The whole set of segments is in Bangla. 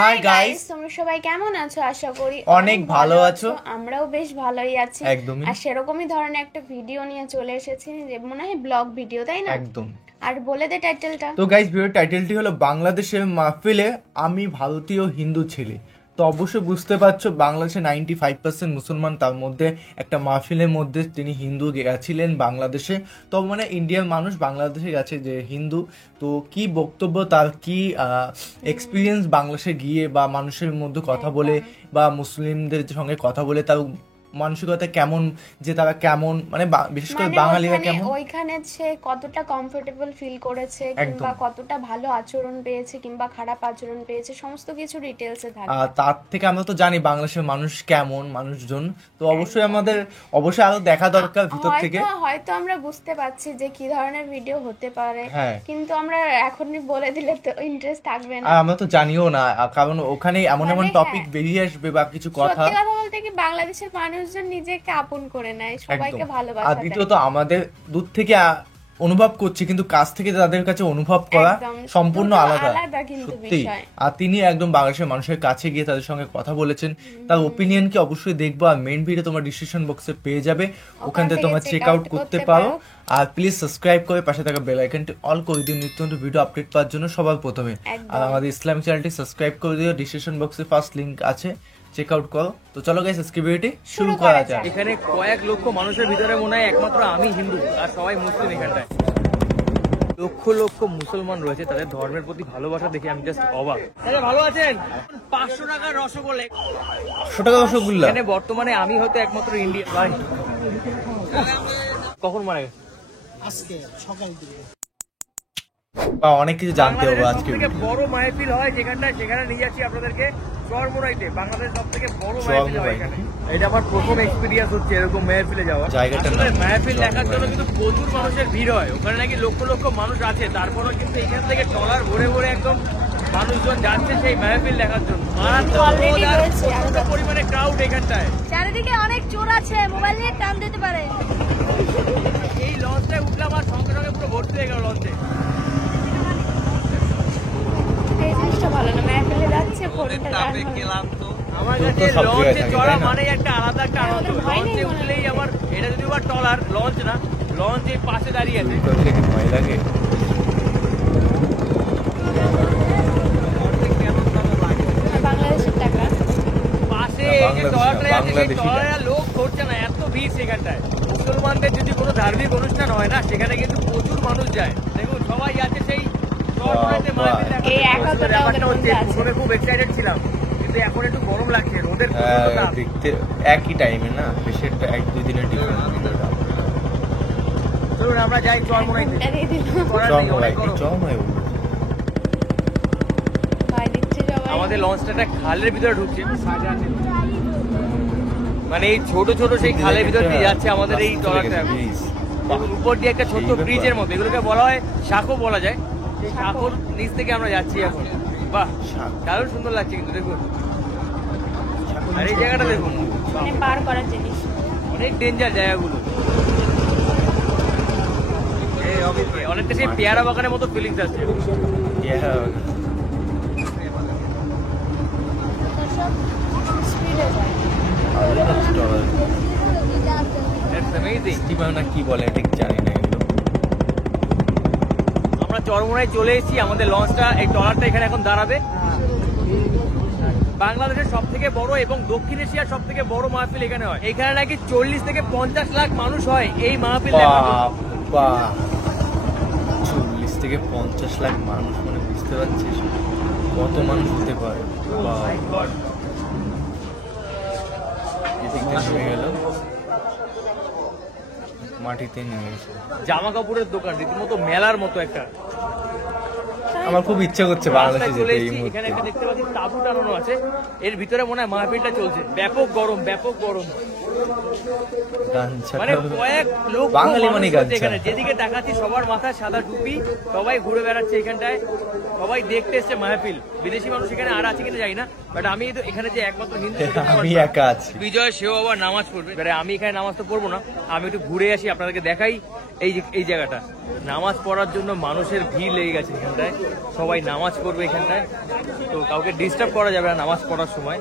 হাই গাইস, তোমরা সবাই কেমন আছো? আশা করি অনেক ভালো আছো। আমরাও বেশ ভালোই আছি। একদমই। আর সেরকমই ধরনের একটা ভিডিও নিয়ে চলে এসেছি, যে মনে হয় ব্লগ ভিডিও, তাই না? একদম। আর বলে দে টাইটেলটা। তো গাইস, ভিডিওর টাইটেলটি হলো বাংলাদেশের মাহফিলে আমি ভারতীয় হিন্দু ছেলে। তো অবশ্যই বুঝতে পারছো, বাংলাদেশে 95% মুসলমান, তার মধ্যে একটা মাহফিলের মধ্যে তিনি হিন্দু গেছিলেন বাংলাদেশে। তো মানে ইন্ডিয়ার মানুষ বাংলাদেশে গেছে যে হিন্দু। তো কি বক্তব্য, তার কি এক্সপিরিয়েন্স বাংলাদেশে গিয়ে বা মানুষের মধ্যে কথা বলে বা মুসলিমদের সঙ্গে কথা বলে তার মানসিকতা কেমন, যে তারা কেমন, মানে বিশেষ করে বাঙালিরা কেমন, ওইখানে সে কতটা কমফোর্টেবল ফিল করেছে, কিংবা কতটা ভালো আচরণ পেয়েছে কিংবা খারাপ আচরণ পেয়েছে, সমস্ত কিছু ডিটেইলসে থাকবে। তার থেকে আমরা তো জানি বাংলাদেশের মানুষ কেমন, মানুষজন। তো অবশ্যই আরো দেখা দরকার ভিতর থেকে। হয়তো আমরা বুঝতে পারছি যে কি ধরনের ভিডিও হতে পারে, কিন্তু আমরা এখনই বলে দিলে তো ইন্টারেস্ট থাকবে না। আর আমরা তো জানিও না, কারণ ওখানে এমন এমন টপিক বেরিয়ে আসবে বা কিছু কথা। সত্যি কথা বলতে কি, বাংলাদেশের মানুষজন নিজেকে আপন করে নেয়, সবাইকে ভালোবাসে। আর দ্বিতীয়ত আমাদের দূর থেকে অনুভব করছি, কিন্তু কাছ থেকে তাদের কাছে অনুভব করা সম্পূর্ণ আলাদা সত্যি। আর তিনি একদম বাংলাদেশের মানুষের কাছে গিয়ে তাদের সঙ্গে কথা বলেছেন, তার ওপিনিয়নকে অবশ্যই দেখবো। আর মেইন ভিডিও তোমার ডিসক্রিপশন বক্সে পেয়ে যাবে, ওখান থেকে তোমরা চেক আউট করতে পারো। আর প্লিজ সাবস্ক্রাইব করে পাশে থাকা বেল আইকনটি অল করে দিও নিত্য নতুন ভিডিও আপডেট পাওয়ার জন্য সবার প্রথমে। আর আমাদের ইসলামিক চ্যানেলটি সাবস্ক্রাইব করে দিও, ডিসক্রিপশন বক্সে ফার্স্ট লিংক আছে, চেক আউট করো। তো চলো গাইস, আজকে ভিডিওটি শুরু করা যাক। এখানে কয়েক লক্ষ মানুষের ভিতরে মনে হয় একমাত্র আমি হিন্দু আর সবাই মুসলিম। এখানটায় লক্ষ লক্ষ মুসলমান রয়েছে, তাদের ধর্মের প্রতি ভালোবাসা দেখে আমি জাস্ট অবাক। ভালো আছেন? 500 টাকার রসগোল্লা, 500 টাকা রসগোল্লা। এখানে বর্তমানে আমি হয়তো একমাত্র ইন্ডিয়া। ভাই কখন মারা গেছে? আজকে সকাল দিকে। অনেক কিছু জানতে হবে আজকে। সবথেকে বড় মাহফিল হয় যেখানটায়, সেখানে নিয়ে যাচ্ছি আপনাদেরকে। চরমোনাইতে বাংলাদেশ সব থেকে বড় মাহফিল হয় এখানে। এটা আমার প্রথম এক্সপিরিয়েন্স হচ্ছে এরকম মাহফিলে যাওয়া। আসলে মাহফিল দেখার জন্য কিন্তু প্রচুর মানুষের ভিড় হয়, ওখানে নাকি লক্ষ লক্ষ মানুষ আছে। তারপরেও কিন্তু এখান থেকে ট্রলার ভরে ভরে একদম মানুষজন যাচ্ছে সেই মাহফিল দেখার জন্য। প্রচন্ড পরিমাণে ক্রাউড এখানটায়। চারিদিকে অনেক চোর আছে, মোবাইল নিয়ে টান দিতে পারে। এই লঞ্চটায় উঠলাম আর সঙ্গে সঙ্গে পুরো ভর্তি হয়ে গেল লঞ্চে। এই জিনিসটা ভালো না, মাহফিলে যাচ্ছে আমার কাছে লঞ্চে চড়া মানে একটা আলাদা একটা আনন্দ। লঞ্চে উঠলেই আমার, এটা যদি আবার ট্রলার লঞ্চ না, লঞ্চ এই পাশে দাঁড়িয়ে আছে। বাংলাদেশের টাকা পাশে এই যে ট্রলারটা আছে, সেই ট্রলারে লোক ধরছে না, এত ভিড় সেখানটায়। মুসলমানদের যদি কোনো ধার্মিক অনুষ্ঠান হয় না, সেখানে কিন্তু প্রচুর মানুষ যায়। দেখুন সবাই আছে সেই প্রথমে খুব এক্সাইটেড ছিলাম, কিন্তু এখন একটু গরম লাগছে, রোদের দেখতে একই টাইমে না, বেশি একটা 1-2 দিনের ডিফারেন্স। চলুন আমরা যাই চরমোনাইতে। আমাদের লঞ্চটা খালের ভিতরে ঢুকছে, মানে এই ছোট ছোট সেই খালের ভিতর দিয়ে যাচ্ছে আমাদের এই ট্রলারটা। উপর দিয়ে একটা ছোট্ট ব্রিজের মতো, এগুলোকে বলা হয় শাখো বলা যায়। সেই শাখোর নিচ থেকে আমরা যাচ্ছি এখন। বাহ, দারুণ সুন্দর লাগছে কিন্তু দেখুন। আর এই জায়গাটা দেখুন, পার করার জিনিস, অনেক ডেঞ্জার জায়গাগুলো। অনেকটা সেই পেয়ারা বাগানের মতো ফিলিংস আসছে। কি বলে ঠিক জানি না। আমরা চরমোনাই চলে এসেছি, আমাদের লঞ্চটা, এই ট্রলারটা এখানে এখন দাঁড়াবে। বাংলাদেশের সব থেকে বড় এবং দক্ষিণ এশিয়ার সব থেকে বড় মাহফিল এখানে হয়। এখানে নাকি 40 থেকে 50 লাখ মানুষ হয় এই মাহফিল। 40 থেকে 50 লাখ মানুষ, মানে বুঝতে পারছিস কত মানুষ হতে পারে। মাটিতে নেমে গেছে। জামা কাপড়ের দোকান, রীতিমতো মেলার মতো একটা। আমার খুব ইচ্ছা করছে বাংলাদেশে যেতে এই মুহূর্তে। এখানে একটা দেখতে পাচ্ছি তাঁবু টানানো আছে, এর ভিতরে মনে হয় মাহফিলটা চলছে। ব্যাপক গরম, ব্যাপক গরম। মানে কয়েক লোক বাঙালি মানে এখানে যেদিকে তাকাচ্ছি সবার মাথায় সাদা টুপি, সবাই ঘুরে বেড়াচ্ছে এখানটায়। সবাই দেখতে এসছে মাহফিল। বিদেশি মানুষ এখানে আর আছে কিনা জানি না, বাট আমি তো এখানে যে একমাত্র হিন্দু, আমি একা আছি। বিজয় সেও আবার নামাজ পড়বে, এবারে আমি এখানে নামাজ তো পড়বো না, আমি একটু ঘুরে আসি, আপনাদেরকে দেখাই এই জায়গাটা। নামাজ পড়ার জন্য মানুষের ভিড় লেগে গেছে এখানটায়, সবাই নামাজ পড়বে এখানটায়। তো কাউকে ডিস্টার্ব করা যাবে না নামাজ পড়ার সময়।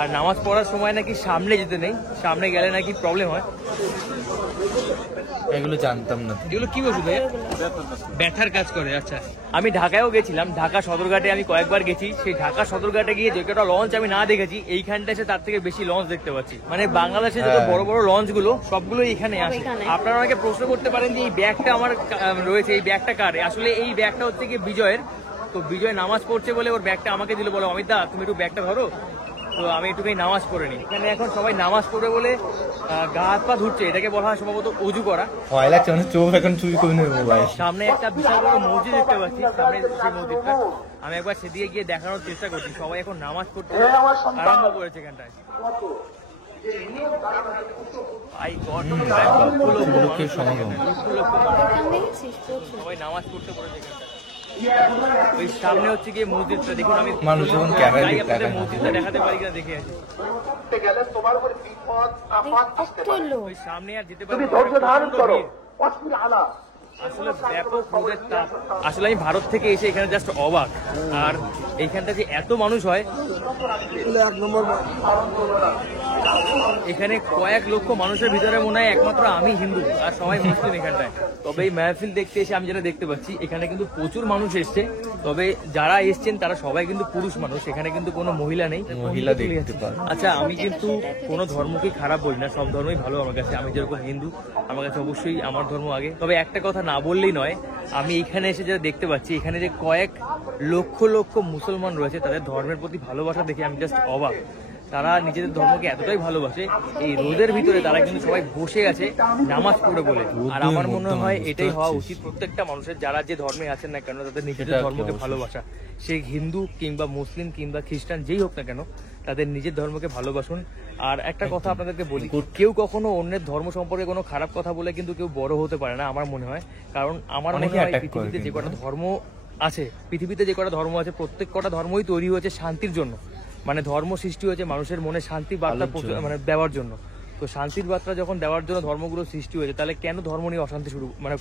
আর নামাজ পড়ার সময় নাকি সামনে যেতে নেই, সামনে গেলে নাকি প্রবলেম হয়। এগুলো জানতাম না। এগুলো কি ওষুধ? ব্যথার কাজ করে। আচ্ছা, আমি ঢাকায়ও গেছিলাম, ঢাকা সদরঘাটে আমি কয়েকবার গেছি। সেই ঢাকা সদরঘাটে গিয়ে যে কটা লঞ্চ আমি না দেখেছি, এইখানটা এসে তার থেকে বেশি লঞ্চ দেখতে পাচ্ছি। মানে বাংলাদেশে যত বড় বড় লঞ্চ গুলো সবগুলো এখানে আসে। আপনারা অনেকে প্রশ্ন করতে পারেন যে এই ব্যাগটা আমার রয়েছে, এই ব্যাগটা কার? আসলে এই ব্যাগটা হচ্ছে কি বিজয়ের। তো বিজয় নামাজ পড়ছে বলে ওর ব্যাগটা আমাকে দিল, বলো অমিত দা তুমি একটু ব্যাগটা ধরো। তো আমি একটুখানি নামাজ পড়ে নি। এখানে এখন সবাই নামাজ পড়বে বলে গা হাত পা ধুচ্ছে, এটাকে বলা হয় সম্ভবত অজু করা। ভয় লাগছে, মানে চোখ এখন চুরি করে নেবে মোবাইল। সামনে একটা বিশাল বড় মসজিদ দেখতে পাচ্ছি, সামনে সেই মসজিদটা আমি একবার সেদিকে গিয়ে দেখানোর চেষ্টা করছি। সবাই এখন নামাজ পড়তে আরম্ভ করেছে এখানটায়। সবাই নামাজ পড়তে পড়েছে এখানটায়। ওই সামনে হচ্ছে গিয়ে মসজিদটা, দেখুন আমি মসজিদটা দেখাতে পারি কিনা দেখে আছি। ওই সামনে আর যেতে পারি। আসলে ব্যাপক রোদের তাপ। আসলে আমি ভারত থেকে এসে এখানে জাস্ট অবাক। আর এইখানটা যে এত মানুষ হয়, এখানে কয়েক লক্ষ মানুষের ভিতরে মনে হয় একমাত্র আমি হিন্দু আর সবাই মুসলিম এখানটায়। তবে এই মাহফিল দেখতে এসে আমি যেটা দেখতে পাচ্ছি, এখানে কিন্তু প্রচুর মানুষ এসছে। তবে যারা এসছেন তারা সবাই কিন্তু পুরুষ মানুষ, এখানে কিন্তু কোনো মহিলা নেই। মহিলা দেখতে পারে। আচ্ছা, আমি কিন্তু কোনো ধর্মকে খারাপ বলি না, সব ধর্মই ভালো আমার কাছে। আমি যেরকম হিন্দু, আমার কাছে অবশ্যই আমার ধর্ম আগে। তবে একটা কথা না বললেই নয়, আমি এখানে এসে যেটা দেখতে পাচ্ছি, এখানে যে কয়েক লক্ষ লক্ষ মুসলমান রয়েছে, তাদের ধর্মের প্রতি ভালোবাসা দেখে আমি জাস্ট অবাক। তারা নিজেদের ধর্মকে এতটাই ভালোবাসে, এই রোদের ভিতরে তারা কিন্তু সবাই বসে আছে নামাজ পড়ে বলে। আর আমার মনে হয় এটাই হওয়া উচিত প্রত্যেকটা মানুষের, যারা যে ধর্মে আছেন না কেন, তাদের নিজেদের ধর্মকে ভালোবাসা। সে হিন্দু কিংবা মুসলিম কিংবা খ্রিস্টান যেই হোক না কেন, তাদের নিজের ধর্মকে ভালোবাসুন। আর একটা কথা আপনাদেরকে বলি, কেউ কখনো অন্যের ধর্ম সম্পর্কে কোনো খারাপ কথা বলে কিন্তু কেউ বড় হতে পারে না আমার মনে হয়। কারণ আমার মনে হয় পৃথিবীতে যে কটা ধর্ম আছে, প্রত্যেক কটা ধর্মই তৈরি হয়েছে শান্তির জন্য। মানে ধর্ম সৃষ্টি হয়েছে মানুষের মনে শান্তির বার্তা মানে দেওয়ার জন্য। তো শান্তির বার্তা যখন দেওয়ার জন্য ধর্মগুলো সৃষ্টি হয়েছে, তাহলে কেন ধর্ম নিয়ে অশান্তি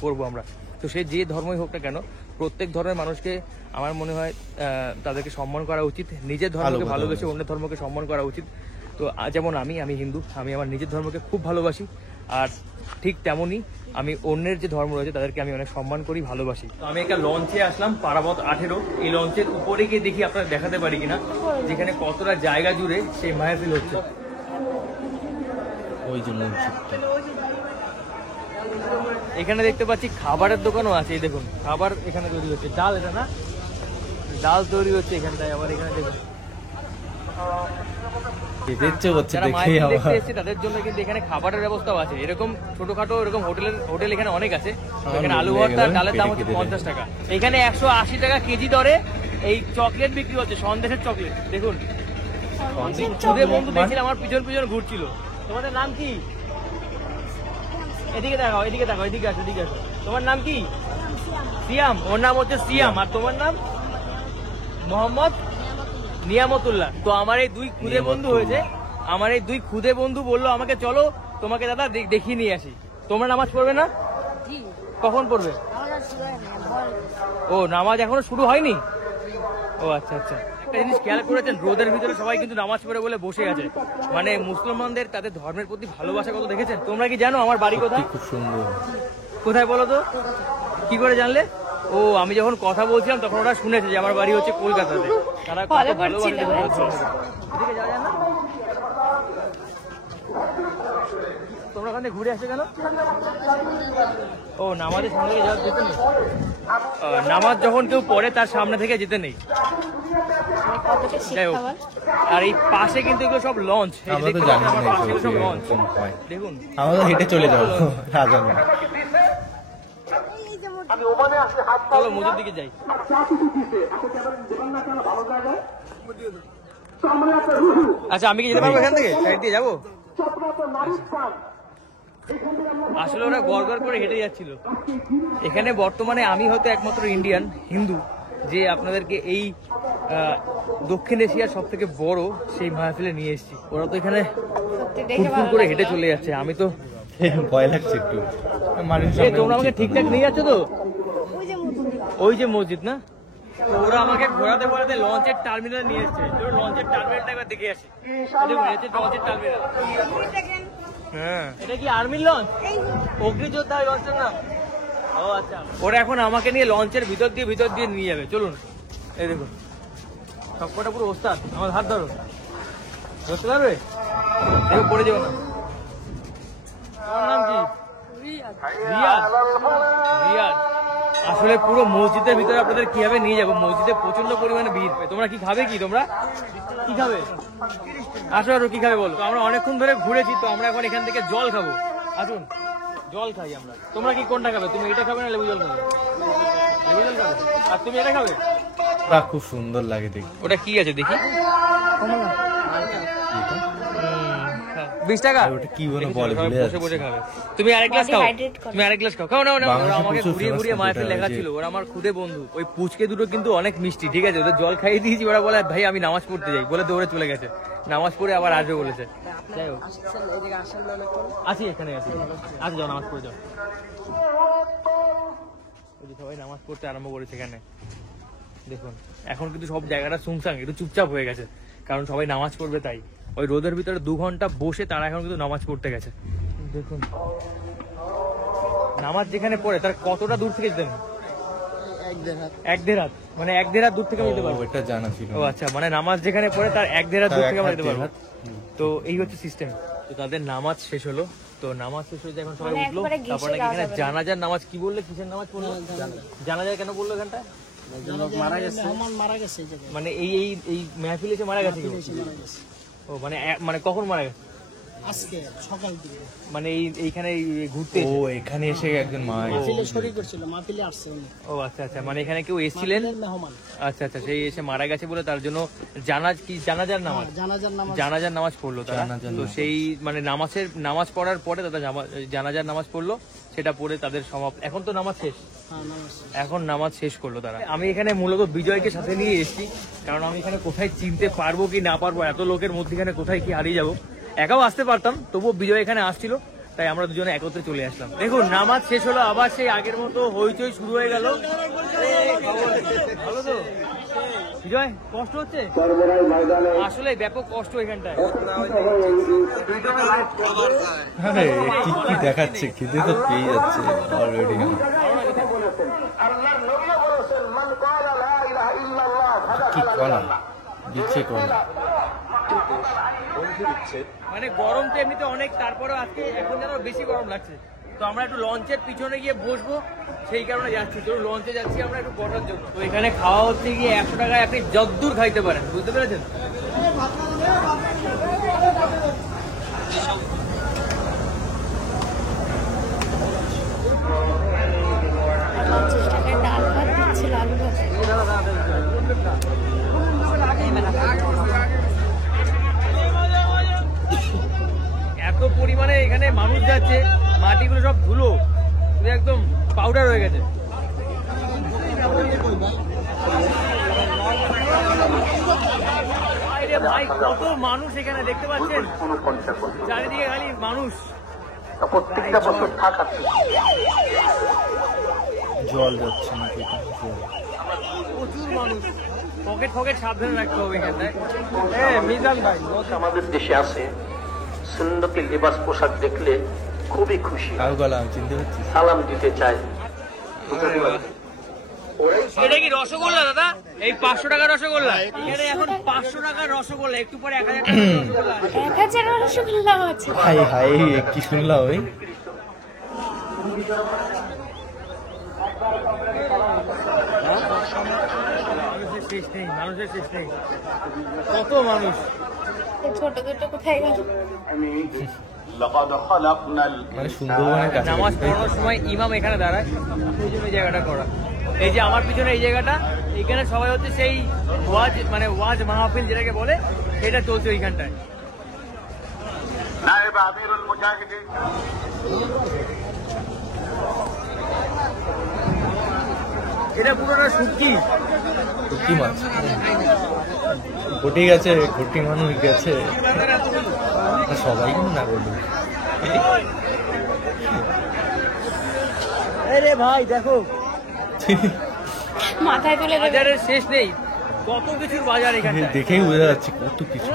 করবো আমরা? তো সে যে ধর্মই হোক না কেন, প্রত্যেক ধর্মের মানুষকে আমার মনে হয় তাদেরকে সম্মান করা উচিত। নিজের ধর্মকে ভালোবেসে অন্যের ধর্মকে সম্মান করা উচিত। তো যেমন আমি হিন্দু, আমি আমার নিজের ধর্মকে খুব ভালোবাসি। আর ঠিক তেমনই আমি অন্যের যে ধর্ম রয়েছে তাদেরকে আমি অনেক সম্মান করি, ভালোবাসি। তো আমি একটা লঞ্চে আসলাম, পারাবত 18। এই লঞ্চের উপরে গিয়ে দেখি আপনারা দেখাতে পারি কিনা, যেখানে কতটা জায়গা জুড়ে সেই মাহফিল হচ্ছে। ওই যে মসজিদটা, এখানে দেখতে পাচ্ছি খাবারের দোকানও আছে। এই দেখুন খাবার এখানে তৈরি হচ্ছে, ডাল, এটা না ডাল তৈরি হচ্ছে এখানটায়। আবার এখানে দেখুন তাদের জন্য কিন্তু এখানে খাবারের ব্যবস্থাও আছে। এরকম ছোটখাটো এরকম হোটেল এখানে অনেক আছে। এখানে আলু ভর্তা, ডালের দাম হচ্ছে 50 টাকা। এখানে 180 টাকা কেজি দরে এই চকলেট বিক্রি হচ্ছে, সন্দেশের চকলেট। দেখুন খুদে বন্ধু দেখছিল আমার পিছন পিছন ঘুরছিল। তোমাদের নাম কি? এদিকে দেখাও, এদিকে আসো, এদিকে আসো। তোমার নাম কি? সিয়াম। ওর নাম হচ্ছে সিয়াম। আর তোমার নাম? মোহাম্মদ নিয়ামতুল্লাহ। তো আমার এই দুই খুদে বন্ধু হয়েছে, আমার এই দুই খুদে বন্ধু বললো আমাকে চলো তোমাকে দাদা দেখিয়ে নিয়ে আসি। তোমরা নামাজ পড়বে না? কখন পড়বে? ও নামাজ এখনো শুরু হয়নি? ও আচ্ছা আচ্ছা। একটা জিনিস খেয়াল করেছেন, রোদের ভিতরে সবাই কিন্তু নামাজ পড়ে বলে বসে আছে। মানে মুসলমানদের তাদের ধর্মের প্রতি ভালোবাসা কত দেখেছেন? তোমরা কি জানো আমার বাড়ি কোথায়? খুব সুন্দর। কোথায় বলো তো? কি করে জানলে? ও আমি যখন কথা বলছিলাম তখন ওরা শুনেছে যে আমার বাড়ি হচ্ছে কলকাতাতে। তারা কত ভালোবাসে। এদিকে যাওয়া যায় না? তোমরা ওখানে ঘুরে আসো কেন? ও নামাজের সামনে থেকে যাওয়া যেতে নেই? নামাজ যখন কেউ পড়ে তার সামনে থেকে যেতে নেই। যাই হোক, আর এই পাশে কিন্তু এগুলো সব লঞ্চ। সব লঞ্চ দেখুন, আমরা তো হেঁটে চলে যাবো। চলো মসজিদ দিকে যাই। আচ্ছা আমি কি যেতে পারবো এখান থেকে? সাইড দিয়ে যাবো? আসলে ওরা গড় গড় করে হেঁটে যাচ্ছিল। এখানে বর্তমানে আমি হয়তো একমাত্র ইন্ডিয়ান হিন্দু, যে আপনাদেরকে এই দক্ষিণ এশিয়ার সব থেকে বড় সেই মাহফিলে নিয়ে এসেছি। ওরা তো এখানে ফুটফুট করে হেঁটে চলে যাচ্ছে, আমি তো ভয় লাগছে একটু। তোমরা আমাকে ঠিকঠাক নিয়ে যাচ্ছ তো? ওই যে মসজিদ না, ওরা আমাকে ঘোরাতে ঘোরাতে লঞ্চের টার্মিনাল নিয়ে এসছে। লঞ্চের টার্মিনালটা এবার দেখে আসি। লঞ্চের টার্মিনাল, হ্যাঁ এটা কি আর্মির লঞ্চ? অগ্নিযোদ্ধা লঞ্চের নাম। ও আচ্ছা, ওরা এখন আমাকে নিয়ে লঞ্চের ভিতর দিয়ে নিয়ে যাবে। চলুন, এই দেখুন সবকটা পুরো ওস্তাদ। আমার হাত ধরো, ধরতে পারবে? দেখো পড়ে যাবো না। আমার নাম কি? রিয়াদ। আসলে পুরো মসজিদের ভিতরে আপনাদের কিভাবে নিয়ে যাবো? মসজিদে প্রচন্ড পরিমাণে ভিড়। তোমরা কি খাবে? তোমরা কি খাবে? আসো আরো কি খাবে বলো? আমরা অনেকক্ষণ ধরে ঘুরেছি, তো আমরা এখন এখান থেকে জল খাবো। আসুন জল খাই আমরা। তোমরা কি কোনটা খাবে? তুমি এটা খাবে না লেবু জল খাবে? লেবু জল খাবে। আর তুমি এটা খাবে? খুব সুন্দর লাগে দেখি। ওটা কি আছে দেখি? 20 টাকা। ওটা কি বলে বলে বসে খাবে। তুমি আরেক গ্লাস খাও, তুমি আরেক গ্লাস খাও। খাও না, ওরা আমাকে ঘুরিয়ে মাহফিল লেখাচ্ছিল। ওরা আমার খুদে বন্ধু। ওই পুচকে দুটো কিন্তু অনেক মিষ্টি, ঠিক আছে? ওদের জল খাইয়ে দিয়েছি। ওরা বলে ভাই আমি নামাজ পড়তে যাই বলে দৌড়ে চলে গেছে। নামাজ পড়ে আবার আসবে বলেছে। যাই হোক, আছি এখানে আছি। আচ্ছা যাও নামাজ পড়ে যাও। সবাই নামাজ পড়তে আরম্ভ করেছে এখানে। দেখুন এখন কিন্তু সব জায়গাটা সুনসান, একটু চুপচাপ হয়ে গেছে, কারণ সবাই নামাজ পড়বে তাই। ওই রোদের ভিতরে 2 ঘন্টা বসে তারা এখন কিন্তু নামাজ পড়তে গেছে। দেখুন নামাজ যেখানে পড়ে তার কতটা দূর থেকে যেতেন? 1-1.5 হাত, মানে 1-1.5 হাত দূর থেকে যেতে পারবো। এটা জানা ছিল। ও আচ্ছা, মানে নামাজ যেখানে পড়ে তার 1-1.5 হাত দূর থেকে আমরা যেতে পারবো। তো এই হচ্ছে সিস্টেম। তো তাদের নামাজ শেষ হলো। তো নামাজ শেষ হয়ে এখন সবাই উঠলো। তারপর নাকি এখানে জানাজার নামাজ। কি বললে? কিসের নামাজ পড়লো? জানাজার কেন বললো এখানটায়? মারা গেছে মানে এই মেহফিলে এসে মারা গেছে। ও মানে কখন মারা গেছে? আজকে সকাল দিকে। মানে এইখানে ঘুরতে ও এখানে এসে একজন মারা গেছে। মাহফিলে শরীক করছিল, মাহফিলে আসছে উনি। ও আচ্ছা আচ্ছা, মানে এখানে কেউ এসেছিলেন? মেহমান। আচ্ছা আচ্ছা, সেই এসে মারা গেছে বলে তার জন্য জানাজার নামাজ পড়লো তারা। তো সেই মানে নামাজ পড়ার পরে তারা জানাজার নামাজ পড়লো, সেটা পড়ে তাদের সমাপ্ত। এখন তো নামাজ শেষ, এখন নামাজ শেষ করলো তারা। আমি এখানে মূলত বিজয়কে সাথে নিয়ে এসেছি, কারণ আমি এখানে কোথায় চিনতে পারবো কি না পারবো, এত লোকের মধ্যে এখানে কোথায় কি হারিয়ে যাবো। একাও আসতে পারতাম, তবুও বিজয় এখানে আসছিল, তাই আমরা দুজনে একত্রে চলে আসলাম। দেখুন নামাজ শেষ হলো, আবার সেই আগের মতো হইচই শুরু হয়ে গেল। ভালো তো বিজয়? কষ্ট হচ্ছে আসলে, ব্যাপক কষ্ট এখানটায়। কি দেখাচ্ছে? খিদে তো পেয়ে যাচ্ছে অলরেডি। কি কলা দিচ্ছে কলা, মানে গরম তো এমনিতে অনেক, তারপরে আজকে এখন যেন বেশি গরম লাগছে। তো আমরা একটু লঞ্চের পিছনে গিয়ে বসবো, সেই কারণে যাচ্ছি। তো লঞ্চে যাচ্ছি আমরা একটু বসার জন্য। তো এখানে খাওয়া হচ্ছে গিয়ে 100 টাকায় আপনি যতদূর খাইতে পারেন, বুঝতে পেরেছেন? এত পরিমাণে এখানে মানুষ যাচ্ছে, মাটিগুলো সব ধুলো, একদম পাউডার হয়ে গেছে। ভাই কত মানুষ এখানে দেখতে পাচ্ছেন, চারিদিকে খালি মানুষ। প্রত্যেকটা বছর থাকাচ্ছে জল যাচ্ছে নাকি? প্রচুর মানুষ, পকেট সাবধানে রাখতে হবে এখানটায়। মিজান ভাই আমাদের দেশে আছে, সুন্নতি লিবাস পোশাক দেখলে খুবই খুশি, চিনতে পারছি, সালাম দিতে চায়। এটা কি রসগোল্লা দাদা? এই 500 টাকার রসগোল্লা এখানে এখন 500 টাকার রসগোল্লা, একটু পরে 1000 টাকার রসগোল্লা আছে। হাই হাই, কি শুনলাম ওই? মানুষের শেষ নেই, কত মানুষ। ছোট দুটো কোথায় গেল? মানে সুন্দরবনের কাছে নামাজ পড়ানোর সময় ইমাম এখানে দাঁড়ায়, সেই জন্য এই জায়গাটা করা। এই যে আমার পিছনে এই জায়গাটা, এখানে সবাই হচ্ছে সেই ওয়াজ, মানে ওয়াজ মাহফিল যেটাকে বলে, সেটা চলছে এইখানটায়। নায়েব আমিরুল মুজাহিদিন এটা পুরোটা শুটকি। শুটকি মাছ ঘটি গেছে, ঘটি মানুষ গেছে, সবাই কিন্তু না বলবো। আরে ভাই দেখো মাথায় তুলে দেবে। বাজারের শেষ নেই, কত কিছুর বাজার এখানে। দেখেই বোঝা যাচ্ছে কত কিছু।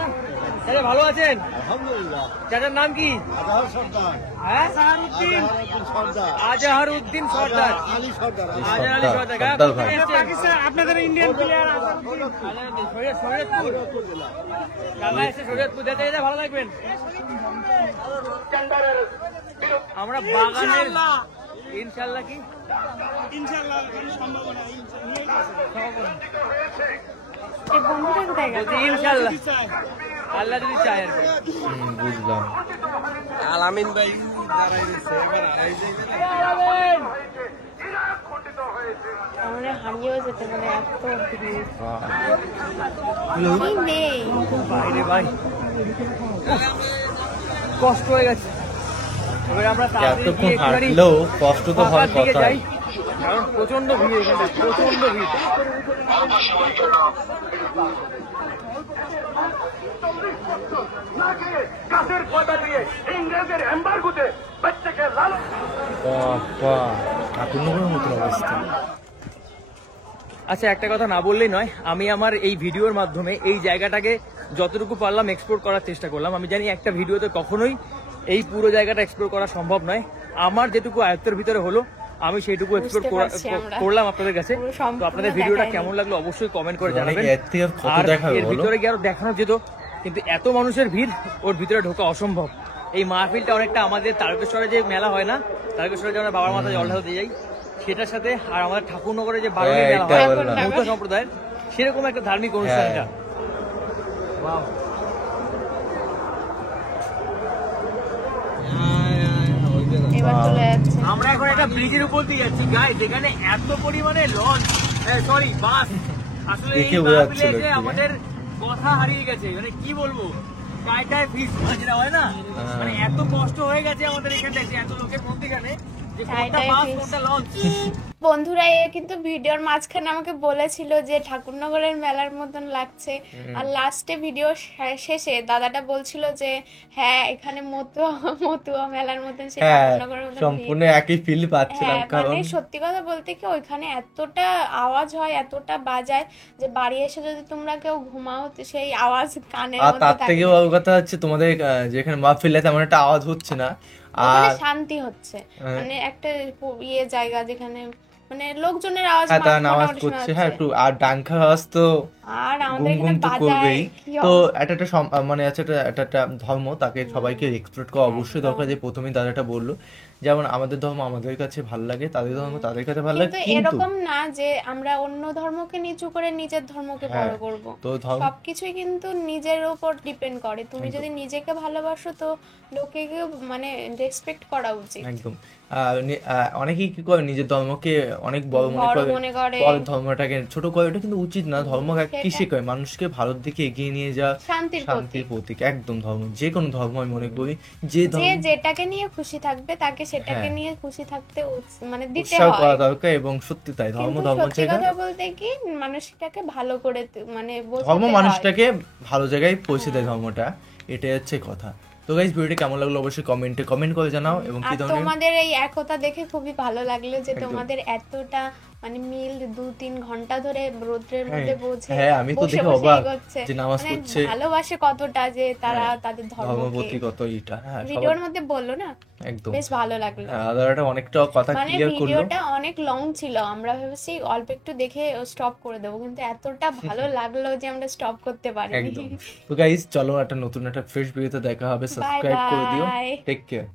আরে ভালো আছেন? আলহামদুলিল্লাহ। চাচার নাম কি? হ্যাঁ? আজহার উদ্দিন সর্দার। আজহার আলী সর্দার। সর্দার ভাই। আপনাদের ইন্ডিয়ান প্লেয়ার শরীয়তপুর। কাকা এসে শরীয়তপুর যেতে যেতে ভালো লাগবেন। আমরা বাগানের ইনশাল্লাহ কি ইনশাআল্লাহ সম্ভাবনা এই বন্ধুটা কোথায় গেল? ইনশাল্লাহ আল্লাহ যদি চায় আর কি। বুঝলাম। আলামিন ভাই আমরা হারিয়েও যেতে পারে এত ভিড়। হ্যালো। কি নেই বাইরে ভাই কষ্ট হয়ে গেছে। এবার আমরা তাড়াতাড়ি এতক্ষণ গিয়ে একটুখানি হাঁটলেও কষ্ট তো ফাঁকার হওয়ার দিকে কথা। যাই, কারণ প্রচন্ড ভিড় এখানে, প্রচন্ড ভিড়। ঠাকুরনগরের মতন অবস্থা। আচ্ছা একটা কথা না বললেই নয়, আমি আমার এই ভিডিওর মাধ্যমে এই জায়গাটাকে যতটুকু পারলাম এক্সপ্লোর করার চেষ্টা করলাম। আমি জানি একটা ভিডিওতে কখনোই এই পুরো জায়গাটা এক্সপ্লোর করা সম্ভব নয়। আমার যেটুকু আয়ত্তের ভিতরে হলো আমি সেইটুকু এক্সপ্লোর বুঝতে পারছি আমরা। করলাম আপনাদের কাছে। পুরো তো সম্পূর্ণ আপনাদের ভিডিওটা দেখায়নি। কেমন লাগলো অবশ্যই কমেন্ট করে অনেক জানাবেন। এর থেকে আর কত আর দেখাবে এর বলো? ভিতরে গিয়ে আরো দেখানো যেত, কিন্তু এত মানুষের ভিড়, ওর ভিতরে ঢোকা অসম্ভব। এই মাহফিলটা অনেকটা আমাদের তারকেশ্বরে যে মেলা হয় না, তারকেশ্বরে যে আমরা বাবার মাথায় জল ঢালতে যাই, সেটার সাথে আর আমাদের ঠাকুরনগরে যে বারোই হ্যাঁ, মেলা এটা হয় বললাম। মৌত সম্প্রদায়ের, সেরকম একটা ধার্মিক অনুষ্ঠান হ্যাঁ। এটা। Wow. এবার চলে যাচ্ছে। আমরা এখন একটা ব্রিজের উপর দিয়ে যাচ্ছি গাইস, যেখানে এত পরিমাণে লঞ্চ, সরি বাস, আসলে এই দেখে বোঝা মাহফিলে যাচ্ছিল এসে একটু, আমাদের কথা হারিয়ে গেছে। মানে কি বলবো, টাইটায় ফিস যেটা হয় না, মানে এত কষ্ট হয়ে গেছে আমাদের এখানে এসে, এত লোকের মধ্যেখানে, যে কোনটা টাইটায় বাস fish। কোনটা লঞ্চ। বন্ধুরা এ কিন্তু ভিডিওর মাঝখানে আমাকে বলেছিল যে ঠাকুরনগরের মেলার মতন লাগছে, আর লাস্টে ভিডিও শেষে দাদাটা বলছিল যে হ্যাঁ এখানে মতুয়া মেলার মতন সে হ্যাঁ, ঠাকুরনগরের মতন সম্পূর্ণ ভিড়। একই ফিল পাচ্ছিলাম। হ্যাঁ, কারণ মানে সত্যি কথা বলতে কি ওইখানে এতটা আওয়াজ হয়, এতটা বাজায় যে বাড়ি এসে যদি তোমরা কেউ ঘুমাও তো সেই আওয়াজ কানের আর মধ্যে তার থাকে। থেকে বড় কথা হচ্ছে তোমাদের যেখানে মাহফিলে তেমন একটা আওয়াজ হচ্ছে না। ওখানে আর শান্তি হচ্ছে, হ্যাঁ। মানে একটা জায়গা যেখানে মানে লোকজনের আওয়াজ হ্যাঁ তারা নামাজ মোটামুটি শোনা করছে, হ্যাঁ যাচ্ছে। একটু, আর ডাঙ্কার আওয়াজ তো আর আমাদের গুম এখানে গুম তো বাজায় করবেই। কি তো অবস্থা। এটা একটা মানে আছে, এটা একটা ধর্ম, তাকে সবাইকে রেসপেক্ট করা অবশ্যই দরকার। যে প্রথমেই দাদাটা বললো, যেমন আমাদের ধর্ম আমাদের কাছে ভালো লাগে, তাদের ধর্ম তাদের কাছে ভালো লাগে, কিন্তু কিন্তু এরকম না যে আমরা অন্য ধর্মকে নিচু করে নিজের ধর্মকে হ্যাঁ, বড় করব। তো ধর্ম সবকিছুই কিন্তু নিজের উপর ডিপেন্ড করে। তুমি যদি নিজেকে ভালোবাসো তো লোকে মানে রেসপেক্ট করা উচিত। একদম। অনেকেই কি করে নিজের ধর্মকে অনেক বড় বড় মনে করে। পরের ধর্মটাকে ছোট করে, এটা কিন্তু উচিত না। ধর্ম কি শেখায়? মানুষকে ভালোর দিকে এগিয়ে নিয়ে যাওয়া, শান্তির শান্তির প্রতীক। একদম ধর্ম, যে কোনো ধর্ম আমি মনে করি যে যে ধর্ম যেটাকে নিয়ে খুশি থাকবে তাকে সেটাকে হ্যাঁ। নিয়ে খুশি থাকতে মানে দিতে উৎসাহ হয়। করা দরকার, এবং সত্যি তাই ধর্ম কিন্তু ধর্ম সত্যি জায়গা, কথা বলতে কি মানুষটাকে ভালো করে মানে বোঝাতে ধর্ম হয়। মানুষটাকে ভালো জায়গায় পৌঁছে দেয় ধর্মটা, এটাই হচ্ছে কথা। তো গাইস ভিডিওটা কেমন লাগলো অবশ্যই কমেন্ট করে জানাও, এবং কি আর ধরনের তোমাদের এই একতা দেখে খুবই ভালো লাগলো যে তোমাদের এতটা মানে মিল 2-3 ঘন্টা ধরে রোদ্রের মধ্যে বসে হ্যাঁ, আমি তো বসে দেখে বসে অবাক এগোচ্ছে। যে নামাজ মানে পড়ছে। ভালোবাসে কতটা যে তারা তাদের ধর্মপ্রতি ধর্মকে কত এটা, হ্যাঁ ভিডিওর মধ্যে বললো না, একদম। বেশ ভালো লাগলো। দাদাটা অনেকটা কথা মানে ক্লিয়ার করলো। ভিডিওটা অনেক লং ছিল, আমরা ভেবেছি অল্প একটু দেখে স্টপ করে দেবো, কিন্তু এতটা ভালো লাগলো যে আমরা স্টপ করতে পারি। একদম। তো গাইস চলো একটা নতুন একটা ফ্রেশ ভিডিওতে দেখা হবে, সাবস্ক্রাইব করে দিও, bye. Take care.